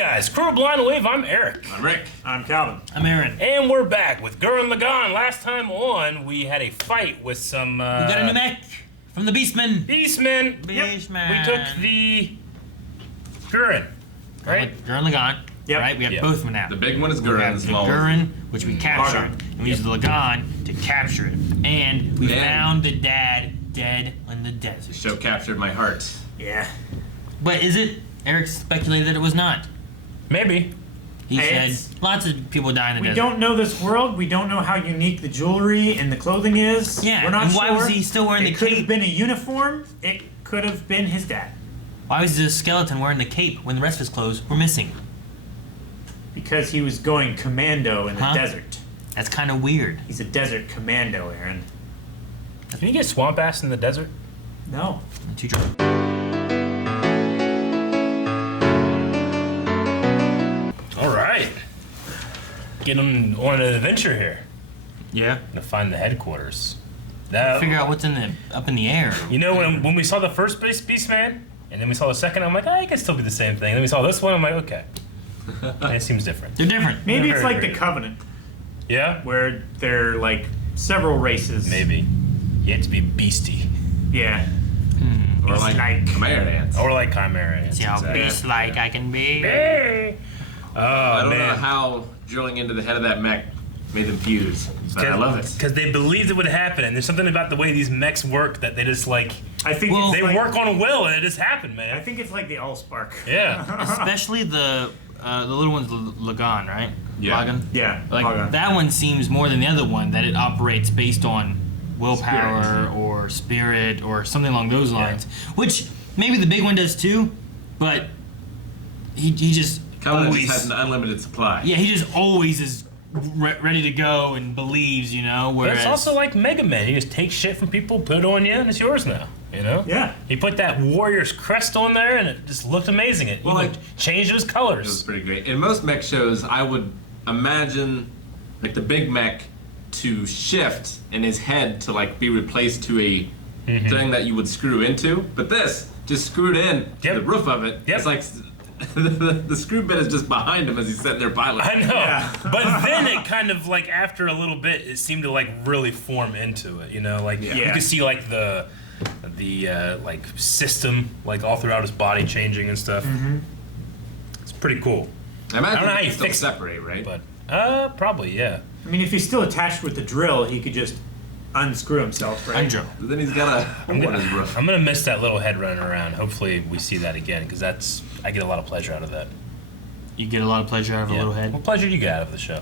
guys, Crew Blind Wave, I'm Eric. I'm Rick. I'm Calvin. I'm Aaron. And we're back with Gurren Lagann. Last time on, we had a fight with some... We got a new mech from the Beastman. Beastman. Beastman. We took the Gurren, right? Gurren Lagann. Yep. Right? We have both of them now. The big one is We Gurren. have The the small one. Gurren, which we captured. And we used the Lagann to capture it. And we found the dad dead in the desert. The show captured my heart. Yeah. But is it? Eric speculated that it was not. Maybe. He said lots of people die in the desert. We don't know this world. We don't know how unique the jewelry and the clothing is. Yeah, We're not and sure. why was he still wearing the It could cape? have been a uniform. It could have been his dad. Why was the skeleton wearing the cape when the rest of his clothes were missing? Because he was going commando in the desert. That's kind of weird. He's a desert commando, Aaron. Can you get swamp ass in the desert? No. Too drunk. All right. Get on an adventure here. Yeah. To find the headquarters. That, Figure out what's up in the air. You know, when we saw the first Beastman, and then we saw the second, I'm like, it could still be the same thing. And then we saw this one, I'm like, okay. It seems different. They're different. Maybe Yeah, it's very, like very the Covenant, Yeah? where they're like several races. Maybe. You have to be beastie. Yeah. Or like Chimera Dance. Or like Chimera Ants. See how exactly. beast-like I can be. Hey! Oh, I don't man. know how drilling into the head of that mech made them fuse, but I love it. Because they believed it would happen, and there's something about the way these mechs work that they just like... I think Well, They work on a will, and it just happened, man. I think it's like the Allspark. Yeah. Especially the little one's Lagann, right? Yeah. Lagann? Yeah. Like, Lagann. that one seems more than the other one that it operates based on willpower or spirit or something along those lines. Which maybe the big one does too, but he just Covenant always... just has an unlimited supply. Yeah, he just always is ready to go and believes, you know, But whereas... it's also like Mega Man. He just takes shit from people, put it on you, and it's yours now. You know? Yeah. He put that warrior's crest on there, and it just looked amazing. It Well, even like- changed his It was colors. pretty great. In most mech shows, I would imagine like the big mech to shift and his head to like be replaced to a thing that you would screw into. But this just screwed in to the roof of it. Yep. It's like the screw bit is just behind him as he's sitting there piloting. I know. Yeah. But then it kind of like after a little bit, it seemed to like really form into it. You know, like you Yeah. could see like the like system like all throughout his body changing and stuff. It's pretty cool. I imagine I don't know how they you can still fix it, separate, right? But probably yeah. I mean, if he's still attached with the drill, he could just unscrew himself, right? Andrew. But then he's got a hole in his roof. I'm gonna miss that little head running around. Hopefully we see that again because I get a lot of pleasure out of that. You get a lot of pleasure out of a little head. What pleasure do you get out of the show?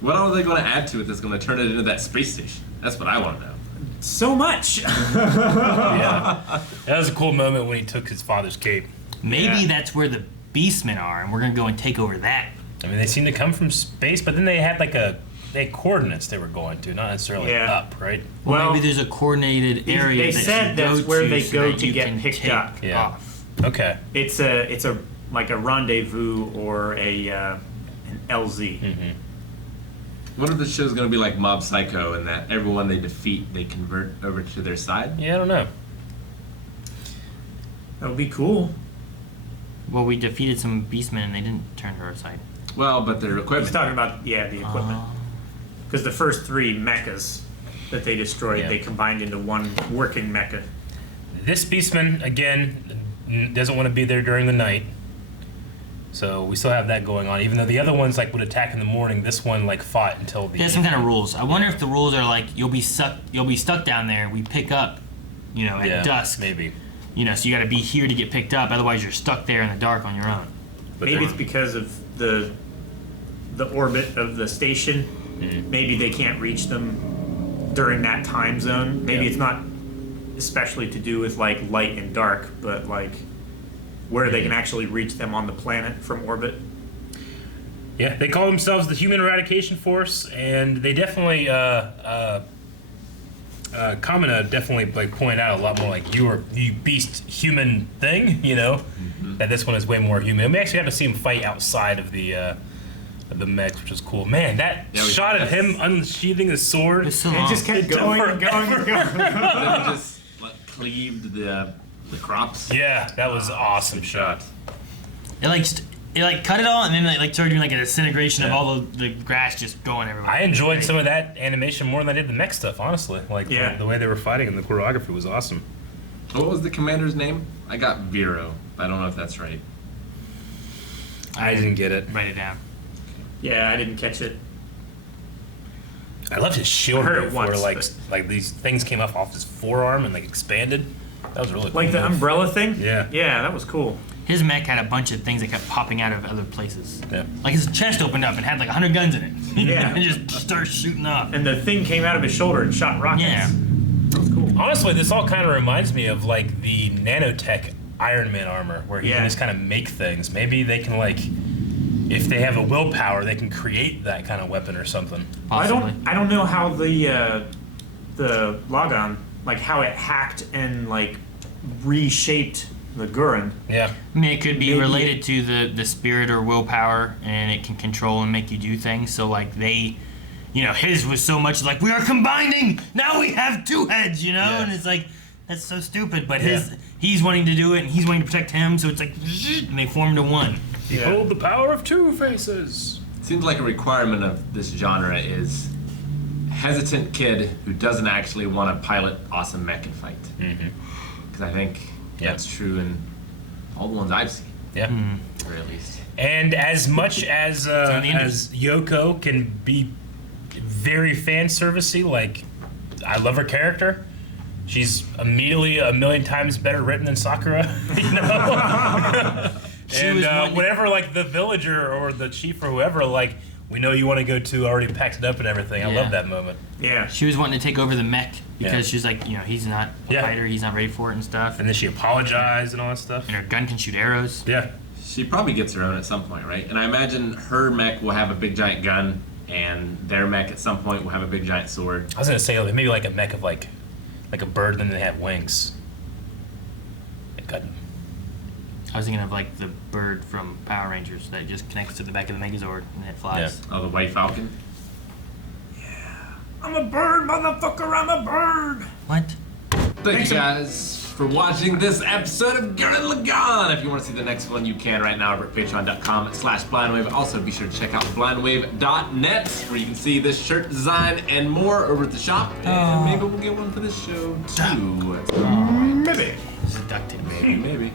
What are they going to add to it that's going to turn it into that space station? That's what I want to know. So much. Yeah, that was a cool moment when he took his father's cape. Maybe Yeah. that's where the Beastmen are, and we're gonna go and take over that. I mean, they seem to come from space, but then they had they had coordinates they were going to, not necessarily Yeah. up, right? Well, Well, maybe there's a coordinated area they that said you that's go where to they so go that to you get can picked take up. Yeah. off. Okay. It's a like a rendezvous or an LZ. What if the show's going to be like Mob Psycho and that everyone they defeat, they convert over to their side? Yeah, I don't know. That would be cool. Well, we defeated some Beastmen and they didn't turn to our side. Well, but their He's equipment. talking about the equipment. Because the first 3 mechas that they destroyed, Yeah. they combined into one working mecha. This Beastman, again, doesn't want to be there during the night. So we still have that going on. Even though the other ones like would attack in the morning, this one like fought until the There's some kind of rules. I wonder if the rules are like you'll be stuck down there. We pick up, you know, at dusk. maybe. You know, so you got to be here to get picked up. Otherwise, you're stuck there in the dark on your own. But Maybe they're- it's because of the orbit of the station. Maybe they can't reach them during that time zone. Maybe Yeah. it's not especially to do with like light and dark, but like where they can actually reach them on the planet from orbit. Yeah, they call themselves the Human Eradication Force, and they definitely Kamina definitely like pointed out a lot more like you beast human thing, you know. That this one is way more human. We actually got to see him fight outside of the mechs, which was cool. Man, that shot of him unsheathing his sword. It's so And it long. just kept going and going and going. Then he just cleaved the crops. Yeah, that was an awesome shot. It like cut it all, and then it like started doing like a disintegration of all the grass just going everywhere. I enjoyed some of that animation more than I did the mech stuff, honestly. Like the way they were fighting and the choreography was awesome. What was the commander's name? I got Vero. I don't know if that's right. I didn't get it. Write it down. Yeah, I didn't catch it. I loved his shield I heard it move where once, like these things came off his forearm and like expanded. That was really cool. Like the move. umbrella thing? Yeah. Yeah, that was cool. His mech had a bunch of things that kept popping out of other places. Yeah. Like his chest opened up and had like 100 guns in it. Yeah. And just started shooting off. And the thing came out of his shoulder and shot rockets. Yeah. That was cool. Honestly, this all kind of reminds me of like the nanotech Iron Man armor, where he can just kind of make things. Maybe they can like, if they have a willpower, they can create that kind of weapon or something. Possibly. I don't know how the Lagann, like how it hacked and like reshaped the Gurren. Yeah. I mean, it could be Maybe related to the spirit or willpower, and it can control and make you do things. So, like, his was so much like, we are combining! Now we have two heads, you know? Yeah. And it's like, that's so stupid. But he's wanting to do it, and he's wanting to protect him, so it's like, and they form into one. Behold the power of two faces. Seems like a requirement of this genre is hesitant kid who doesn't actually want to pilot awesome mech and fight. Because I think that's true in all the ones I've seen. Yeah. Or at least. And as much as Yoko can be very fan servicey, like I love her character. She's immediately a million times better written than Sakura, you know. And whenever like the villager or the chief or whoever, like, we know you want to go to, already packed it up and everything. I love that moment. Yeah. She was wanting to take over the mech because she's like, he's not a fighter, he's not ready for it and stuff. And then she apologized and all that stuff. And her gun can shoot arrows. Yeah. She probably gets her own at some point, right? And I imagine her mech will have a big giant gun, and their mech at some point will have a big giant sword. I was gonna say maybe like a mech of like a bird, and then they have wings. I was thinking of like the bird from Power Rangers that just connects to the back of the Megazord and it flies. Oh, the White Falcon? I'm a bird, motherfucker, I'm a bird! What? Thank you guys for watching this episode of Gurren Lagann. If you want to see the next one, you can right now over at patreon.com/blindwave. Also, be sure to check out blindwave.net, where you can see this shirt design and more over at the shop. And maybe we'll get one for this show too. Maybe. This is duct tape. Maybe.